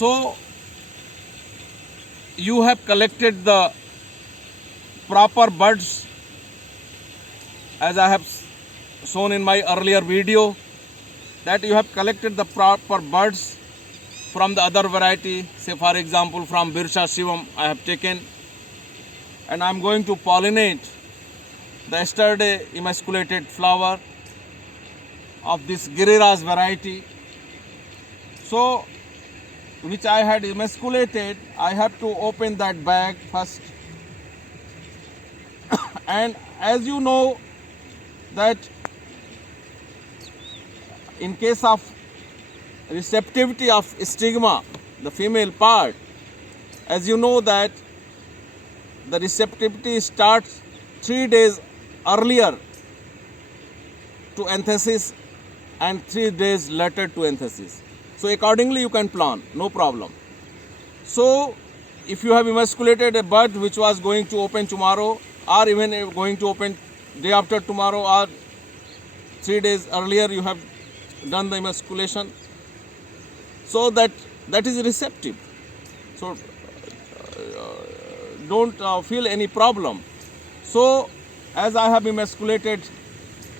So you have collected the proper buds as I have shown in my earlier video, that you have collected the proper buds from the other variety. Say for example from Birsha Shivam I have taken, and I am going to pollinate the yesterday emasculated flower of this Giriraj variety. So which I had emasculated, I have to open that bag first. And as you know that in case of receptivity of stigma, the female part, as you know that the receptivity starts 3 days earlier to anthesis and 3 days later to anthesis. So accordingly you can plan, no problem. So if you have emasculated a bud which was going to open tomorrow, or even going to open day after tomorrow, or 3 days earlier you have done the emasculation, so that is receptive. So don't feel any problem. So as I have emasculated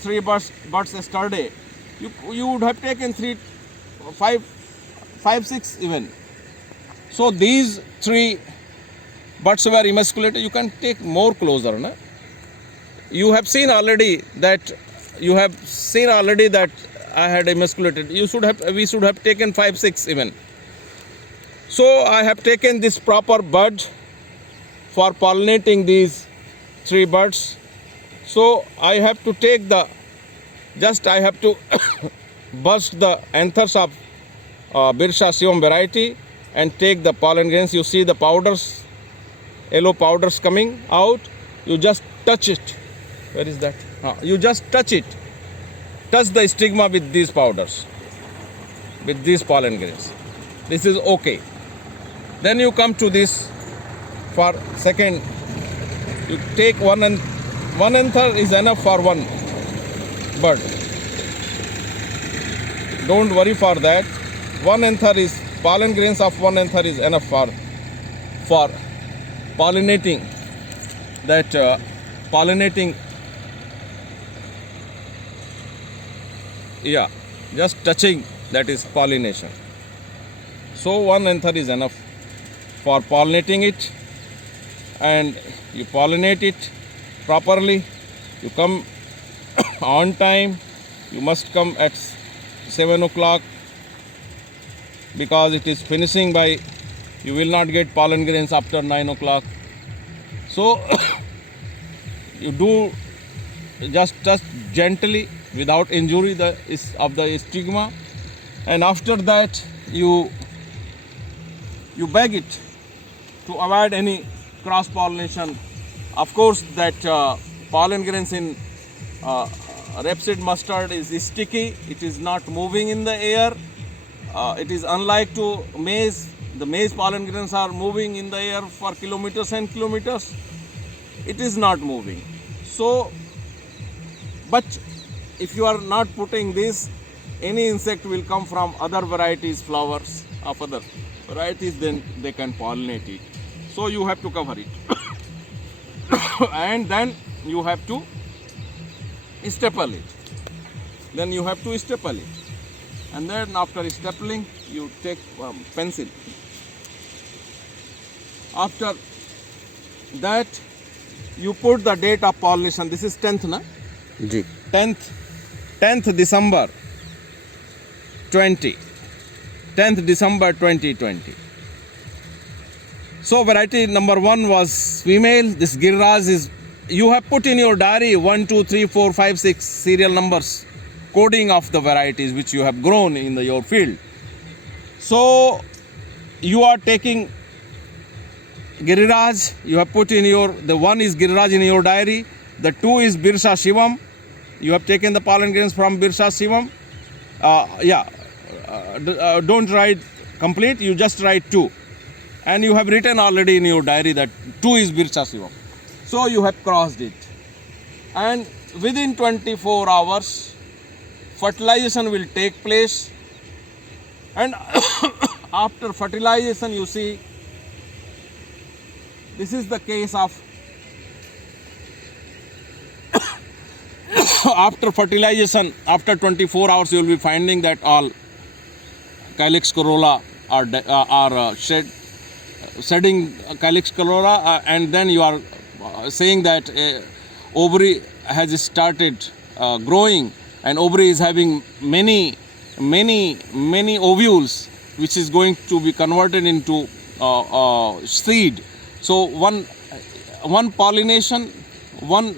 3 buds yesterday, you would have taken 5, 6 even. So these 3 buds were emasculated. You can take more closer, na? You have seen already that I had emasculated. We should have taken 5, 6 even. So I have taken this proper bud for pollinating these 3 buds. So I have to take I have to burst the anthers of Birsha Shivam variety and take the pollen grains. You see the powders, yellow powders coming out. You just touch it. Where is that? You just touch it. Touch the stigma with these powders, with these pollen grains. This is okay. Then you come to this for second. You take one anther is enough for one bud. Don't worry for that. Pollen grains of one anther is enough for pollinating just touching, that is pollination. So one anther is enough for pollinating it, and you pollinate it properly. You come on time. You must come at 7 o'clock, because it is finishing by, you will not get pollen grains after 9 o'clock. So you do just touch gently without injury of the stigma, and after that you bag it to avoid any cross pollination. Of course that pollen grains in rapeseed mustard is sticky. It is not moving in the air. It is unlike to maize. The maize pollen grains are moving in the air for kilometers and kilometers. It is not moving. So, but if you are not putting this, any insect will come from other varieties, flowers of other varieties, then they can pollinate it. So you have to cover it. And then you have to staple it. And then after stapling, you take pencil. After that, you put the date of pollination. This is 10th, na? Ji 10th December 2020. So variety number 1 was female. This Giriraj is, you have put in your diary 1, 2, 3, 4, 5, 6 serial numbers, coding of the varieties which you have grown in your field. So you are taking Giriraj, you have put in the 1 is Giriraj in your diary, the 2 is Birsha Shivam. You have taken the pollen grains from Birsha Shivam. Don't write complete, you just write 2. And you have written already in your diary that 2 is Birsha Shivam. So you have crossed it. And within 24 hours, fertilization will take place. And after fertilization, you see, this is the case of after fertilization, after 24 hours, you will be finding that all calyx corolla are shedding calyx corolla, and then you are saying that ovary has started growing, and ovary is having many ovules, which is going to be converted into seed. So one pollination, one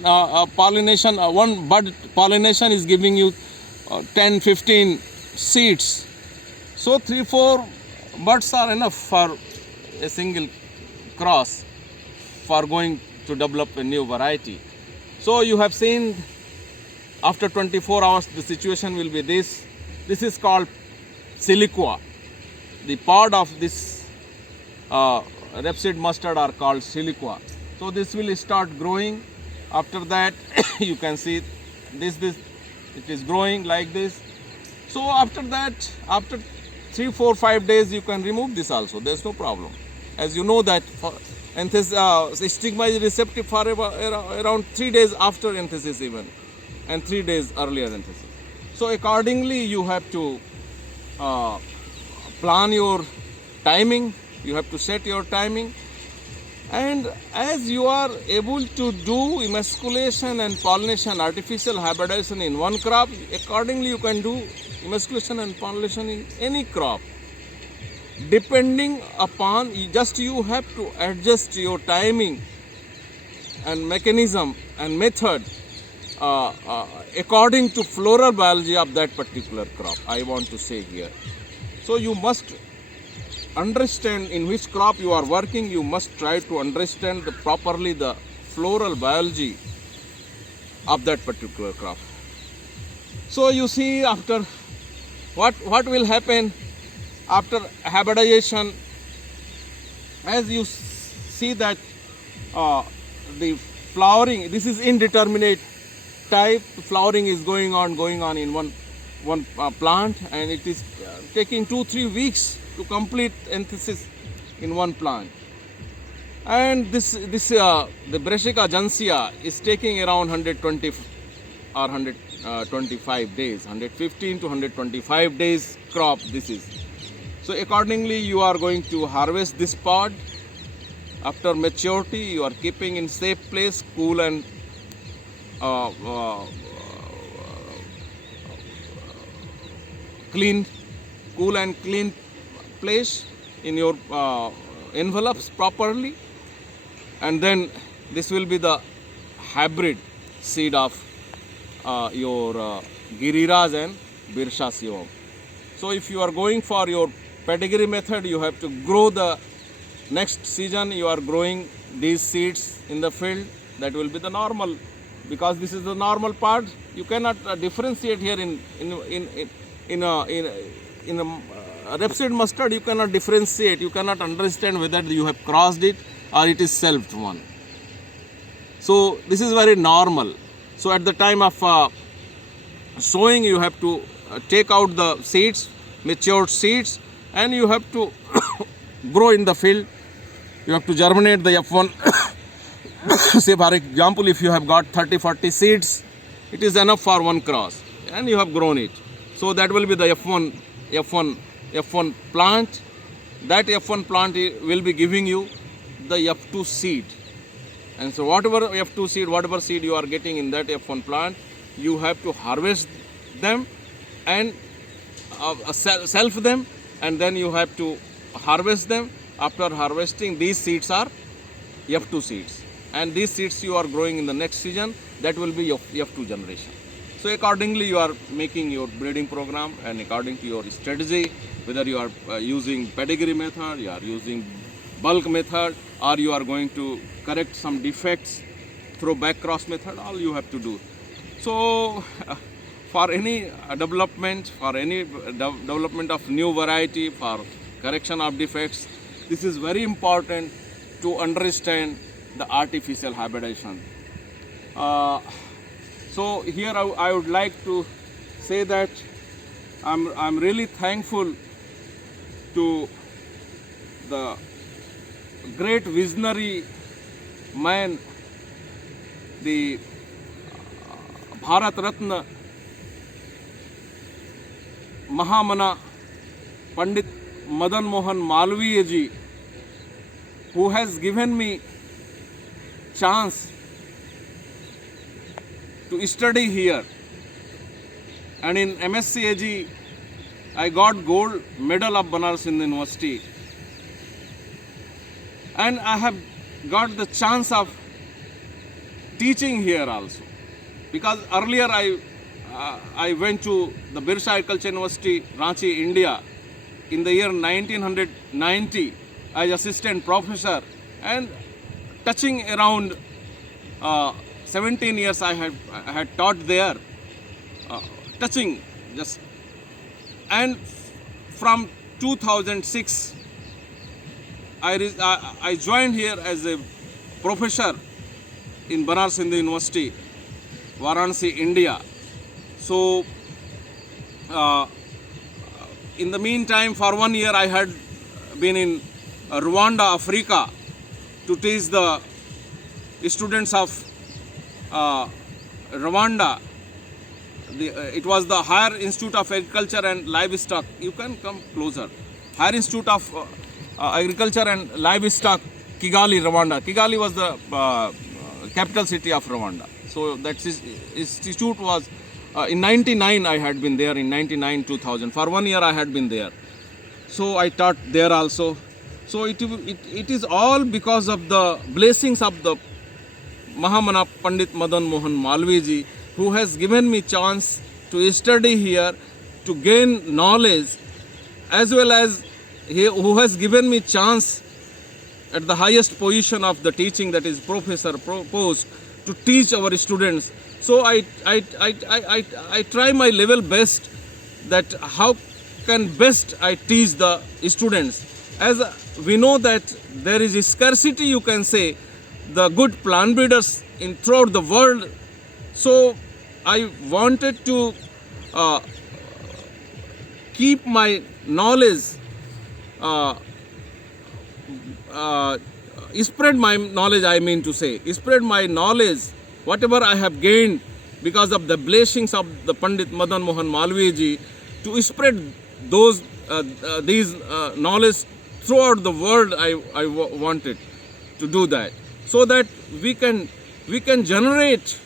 bud pollination is giving you 10-15 seeds. So 3-4 buds are enough for a single cross for going to develop a new variety. So you have seen after 24 hours the situation will be this. This is called siliqua. The pod of this rapeseed mustard are called siliqua. So this will start growing. After that you can see this it is growing like this. So after that, after 3-4-5 days, you can remove this also. There's no problem. As you know that stigma is receptive for around 3 days after anthesis even, and 3 days earlier anthesis. So accordingly you have to plan your timing. You have to set your timing. And as you are able to do emasculation and pollination, artificial hybridization in one crop, accordingly you can do emasculation and pollination in any crop. Depending upon, you have to adjust your timing and mechanism and method according to floral biology of that particular crop, I want to say here. So you must understand in which crop you are working. You must try to understand properly the floral biology of that particular crop. So you see, after what will happen after hybridization, as you see that the flowering, this is indeterminate type. Flowering is going on in one plant, and it is taking 2-3 weeks to complete anthesis in one plant. And the Brassica jancea is taking around 120 or 125 days, 115 to 125 days crop this is. So accordingly you are going to harvest this pod. After maturity, you are keeping in safe place, cool and clean place in your envelopes properly, and then this will be the hybrid seed of your Giriraj and Birsha Shivam. So if you are going for your pedigree method, you have to grow the next season. You are growing these seeds in the field. That will be the normal, because this is the normal part. You cannot differentiate here in a rapeseed mustard. You cannot differentiate. You cannot understand whether you have crossed it or it is selfed one. So this is very normal. So at the time of sowing, you have to take out the seeds, matured seeds, and you have to grow in the field. You have to germinate the F1. Say for example, if you have got 30-40 seeds, it is enough for one cross, and you have grown it. So that will be the F1 plant. That F1 plant will be giving you the F2 seed. And so whatever seed you are getting in that F1 plant, you have to harvest them and self them, and then you have to harvest them. After harvesting, these seeds are F2 seeds, and these seeds you are growing in the next season. That will be your F2 generation. So accordingly you are making your breeding program, and according to your strategy, whether you are using pedigree method, you are using bulk method, or you are going to correct some defects through back cross method, all you have to do. So for any development, of new variety, for correction of defects, this is very important to understand the artificial hybridization. So here I would like to say that I'm really thankful to the great visionary man, the Bharat Ratna Mahamana Pandit Madan Mohan Malviya ji, who has given me chance to study here. And in MSc AG, I got gold medal of Banaras Hindu University. And I have got the chance of teaching here also. Because earlier I went to the Birsa Agriculture University, Ranchi, India, in the year 1990 as assistant professor, and touching around 17 years I had taught there, touching just. And from 2006 I joined here as a professor in Banaras Hindu University, Varanasi, India. So in the meantime, for 1 year I had been in Rwanda, Africa, to teach the students of Rwanda. It was the Higher Institute of Agriculture and Livestock. You can come closer. Higher Institute of Agriculture and Livestock, Kigali, Rwanda. Kigali was the capital city of Rwanda. So that institute was in 99 I had been there, in 99-2000. For 1 year I had been there. So I taught there also. So it is all because of the blessings of the Mahamana Pandit Madan Mohan Malviya ji, who has given me chance to study here, to gain knowledge, as well as who has given me chance at the highest position of the teaching, that is professor post, to teach our students. So I try my level best that how can best I teach the students. As we know that there is a scarcity, you can say, the good plant breeders throughout the world. So I wanted to keep my knowledge, spread my knowledge, I mean to say, spread my knowledge, whatever I have gained because of the blessings of the Pandit Madan Mohan Malviya ji, to spread these knowledge throughout the world. I wanted to do that, so that we can generate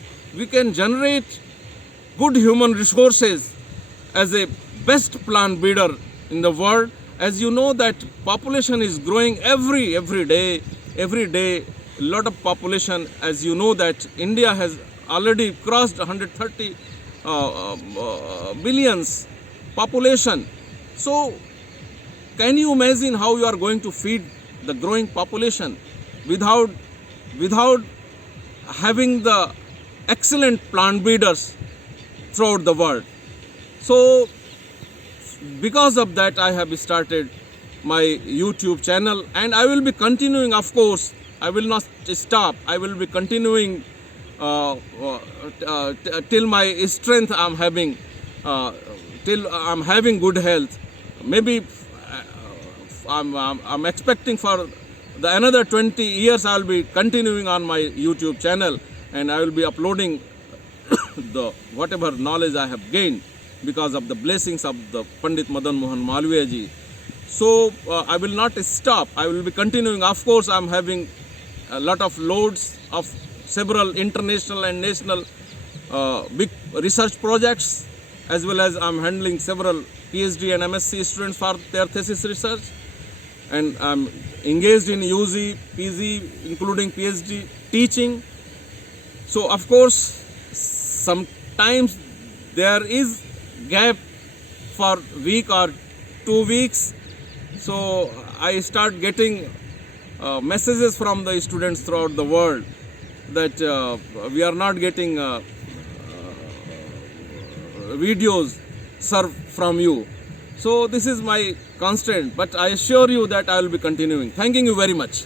good human resources as a best plant breeder in the world. As you know that population is growing every day, a lot of population. As you know that India has already crossed 130 billions population. So can you imagine how you are going to feed the growing population without having the excellent plant breeders throughout the world? So because of that I have started my YouTube channel, and I will be continuing, of course. I will not stop. I will be continuing till my strength I'm having, till I'm having good health. Maybe I'm expecting for the another 20 years I will be continuing on my YouTube channel, and I will be uploading the whatever knowledge I have gained because of the blessings of the Pandit Madan Mohan Malviya ji. So I will not stop. I will be continuing. Of course, I am having a lot of loads of several international and national big research projects, as well as I am handling several PhD and MSc students for their thesis research, and I am engaged in UG, PG, including PhD teaching. So of course, sometimes there is gap for week or 2 weeks. So I start getting messages from the students throughout the world that we are not getting videos served from you. So this is my constraint, but I assure you that I will be continuing. Thanking you very much.